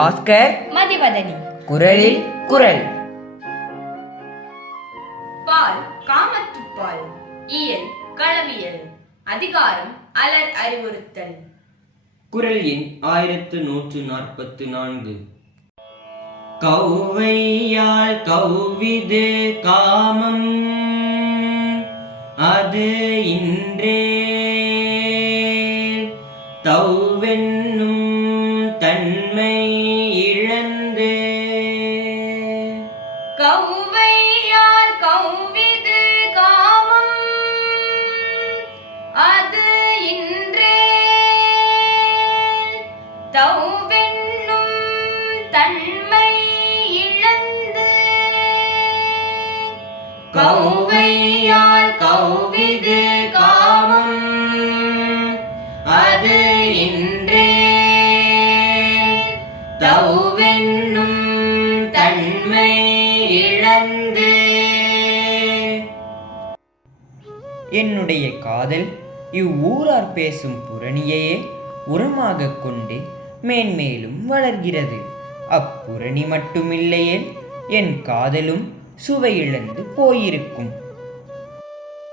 பாஸ்கர் மதிவதனி. குரலில் குரல். பால் காமத்துப்பால். இயல் களவியல். அதிகாரம் அலர் அறிவுறுத்தல். குரல் எண் ஆயிரத்து நூற்று நாற்பத்து நான்கு. கௌவையால் கௌவிது காமம் அது இன்றே. தௌவென்னும் தன்மை கௌவையால் கௌவிது காமம். அது இன்றே. தௌவென்னும் தன்மை இழந்து. கௌவையால் கௌவிது காமம். அது இன்றே. தௌவென்னும் என்னுடைய காதல் இவ்வூரார் பேசும் புரணியையே உரமாகக் கொண்டு மேன்மேலும் வளர்கிறது. அப்புரணி மட்டுமில்லையே என் காதலும் சுவையிழந்து போயிருக்கும்.